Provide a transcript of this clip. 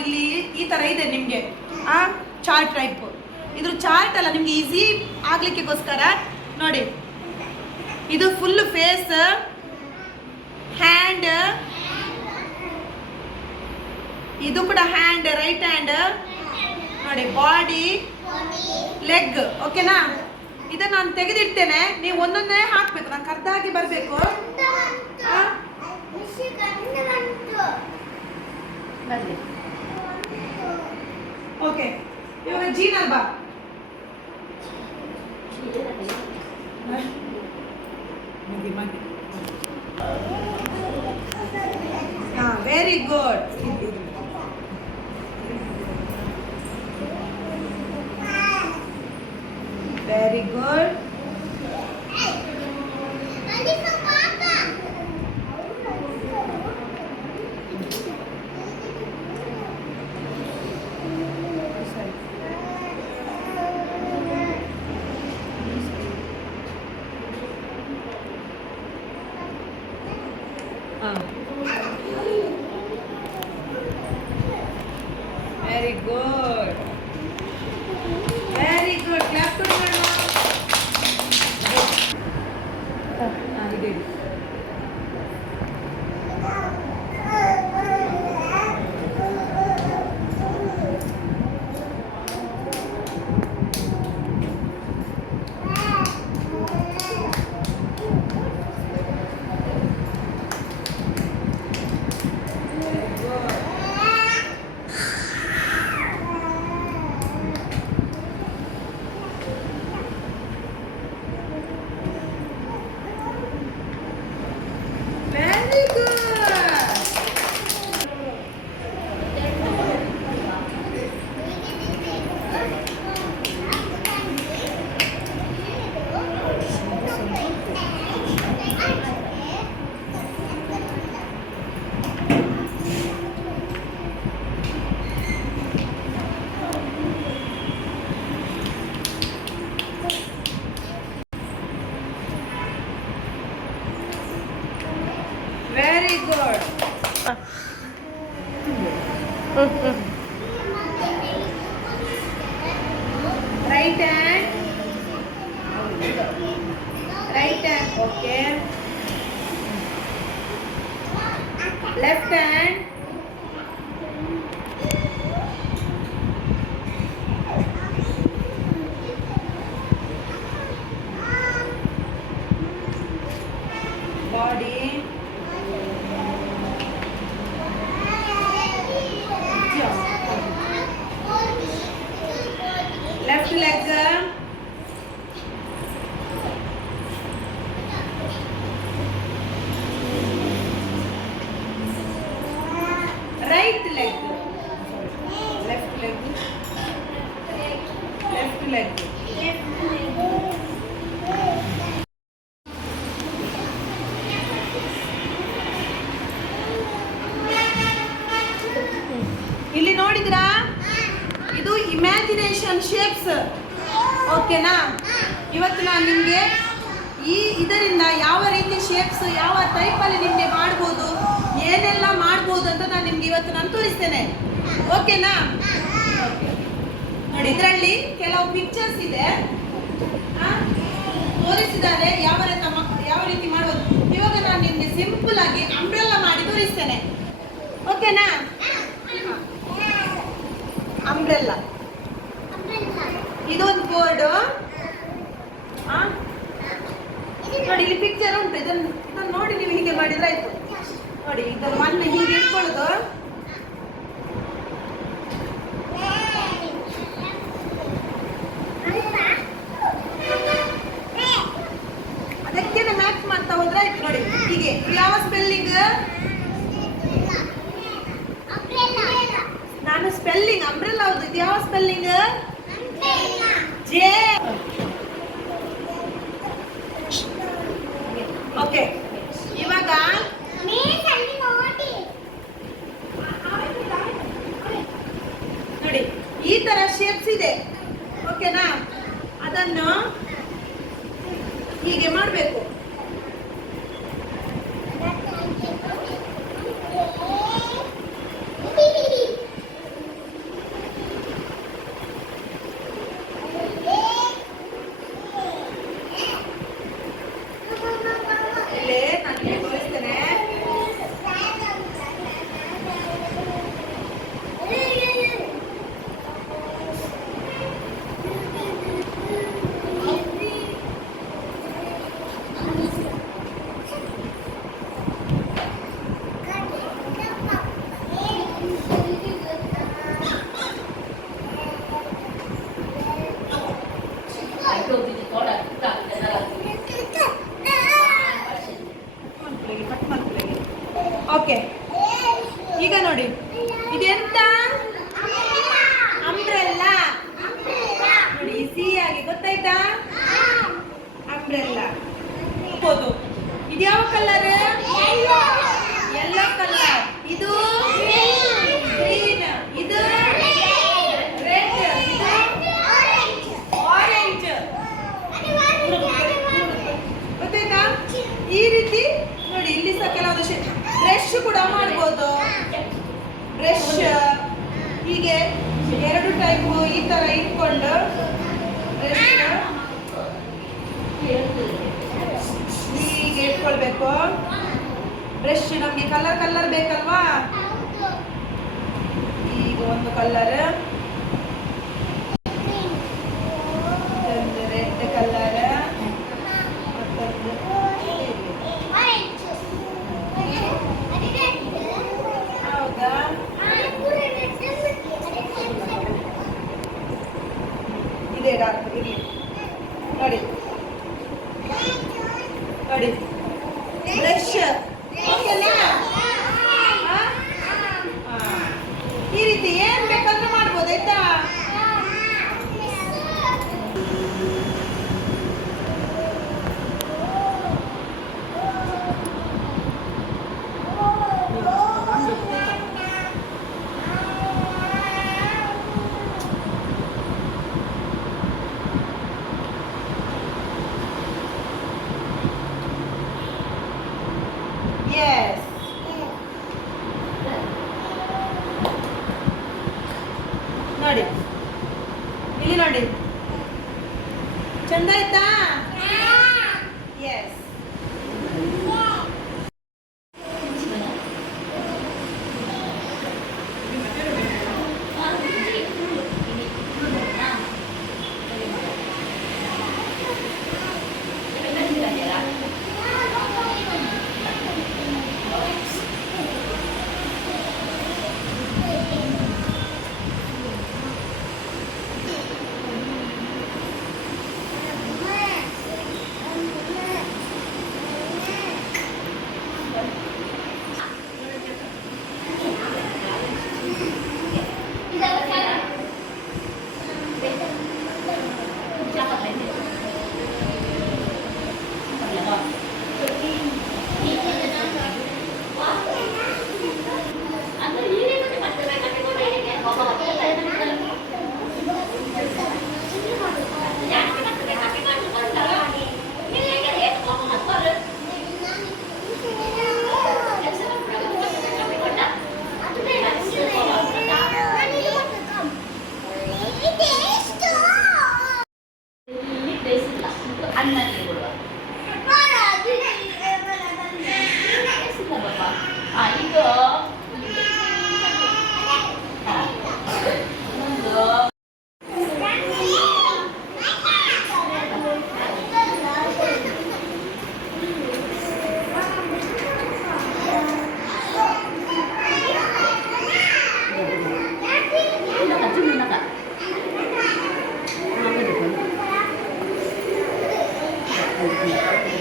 ಇಲ್ಲಿ ಈ ತರ ಇದೆ ನಿಮಗೆ ಚಾರ್ಟ್ ಟೈಪ್. ಇದ್ರ ಚಾರ್ಟ್ ಅಲ್ಲ, ನಿಮ್ಗೆ ಈಸಿ ಆಗ್ಲಿಕ್ಕೆಗೋಸ್ಕರ ನೋಡಿ, ಇದು ಫುಲ್ ಫೇಸ್, ಹ್ಯಾಂಡ್, ಇದು ಕೂಡ ಹ್ಯಾಂಡ್, ರೈಟ್ ಹ್ಯಾಂಡ್ ನೋಡಿ, ಬಾಡಿ, ಲೆಗ್. ಓಕೆನಾ? ಇದನ್ನ ನಾನು ತೆಗೆದಿಡ್ತೇನೆ, ನೀವು ಒಂದೊಂದೇ ಹಾಕ್ಬೇಕು, ನಾನು ಕರ್ದಾಗಿ ಬರಬೇಕು. ಓಕೆ, ಇವಾಗ ಜೀನಲ್ ಬಾ. Very good. Very good. Very good. Very good. Clap to me. Very good. Right hand. Right hand. Okay. Left hand. Body. Left leg. Combination shapes. ಓಕೆನಾ? ಇವತ್ತು ನಾನು ನಿಮಗೆ ಇದರಿಂದ ಯಾವ ರೀತಿ ಶೇಪ್ಸ್, ಯಾವ ಟೈಪಲ್ಲಿ ನಿಮಗೆ ಮಾಡ್ಬೋದು, ಏನೆಲ್ಲ ಮಾಡ್ಬೋದು ಅಂತ ನಾನು ನಿಮ್ಗೆ ಇವತ್ತು ನಾನು ತೋರಿಸ್ತೇನೆ. ಓಕೆನಾ? ನೋಡಿ, ಇದರಲ್ಲಿ ಕೆಲವು ಪಿಕ್ಚರ್ಸ್ ಇದೆ, ತೋರಿಸಿದ್ದಾರೆ ಯಾವ ರೀತಿ ಮಾಡ್ಬೋದು. ಇವಾಗ ನಾನು ನಿಮ್ಗೆ ಸಿಂಪಲ್ ಆಗಿ ಅಂಬ್ರೆಲ್ಲಾ ಮಾಡಿ ತೋರಿಸ್ತೇನೆ. ಓಕೆನಾ? ಅಂಬ್ರೆಲ್ಲಾ ಇದೊಂದು ಬೋರ್ಡ್. ನೋಡಿ, ಇಲ್ಲಿ ಪಿಕ್ಚರ್ ಉಂಟು. ಇದನ್ನು ನೋಡಿ ನೀವು ಹೀಗೆ ಮಾಡಿದ್ರೆ ಆಯ್ತು. ನೋಡಿ, ಇದನ್ನು ಮಣ್ಣು ಹೀಗೆ ಇಟ್ಕೊಳ್ಳೋದು. ಅದಕ್ಕೆ ಮ್ಯಾಚ್ ಮಾಡ್ತಾ ಹೋದ್ರೆ ಆಯ್ತು. ನೋಡಿ, ಹೀಗೆ ಯಾವ ಸ್ಪೆಲ್ಲಿಂಗ್, ನಾನು ಸ್ಪೆಲ್ಲಿಂಗ್ ಅಂಬ್ರೆಲ್ಲಾ ಹೌದು. ಇದು ಯಾವ ಸ್ಪೆಲ್ಲಿಂಗ್? ಜೆ. ಓಕೆ, ಇವಾಗ ನೋಡಿ ಈ ತರ ಶೇಪ್ಸ್ ಇದೆ. ಓಕೆನಾ? ಅದನ್ನು ಹೀಗೆ ಮಾಡಬೇಕು. ಓಕೆ, ಈಗ ನೋಡಿ, ಇದೆಂತ ಅಂಬ್ರೆಲ್ಲಾ. ನೋಡಿ, ಈಸಿಯಾಗಿ ಗೊತ್ತಾಯ್ತಾ? ಅಂಬ್ರೆಲ್ಲಾ ಹೌದು. ಇದು ಯಾವ ಕಲರ್? Yellow colour. ಇದು ಗ್ರೀನ್, ಇದು ರೆಡ್, ಇದು ಆರೆಂಜ್. ಗೊತ್ತಾಯ್ತಾ? ಈ ರೀತಿ ನೋಡಿ, ಇಲ್ಲಿ ಸಹ ಕೆಲವೊಂದು ಬ್ರಷ್ ಕೂಡ ಮಾಡ್ಬೋದು. ಬ್ರಷ್ ಹೀಗೆ ಎರಡು ಟೈಪ್ ಈ ತರ ಇಟ್ಕೊಂಡು ಬ್ರಷ್ ಹೀಗೆ ಇಟ್ಕೊಳ್ಬೇಕು. ಬ್ರಷ್ ನಮಗೆ ಕಲರ್ ಬೇಕಲ್ವಾ? ಈಗ ಒಂದು ಕಲರ್, ಒಂದು ರೆಡ್ ಕಲರ್, ಮತ್ತೊಂದು ಹೌದಾ? ಇದೆ ಡಾರ್ಕ್ ಇಲ್ಲಿ. ನೋಡಿ ನೋಡಿ, ಬ್ರಷ್. ಓಕೆನಾ? ಈ ರೀತಿ ಏನ್ ಬೇಕಾದ್ರೂ ಮಾಡ್ಬೋದು. ಆಯ್ತಾ? Yes. ನೋಡಿ, ಇಲ್ಲಿ ನೋಡಿ, ಚಂದ ಆಯ್ತಾ? ಎಸ್. ಹ್ಞೂ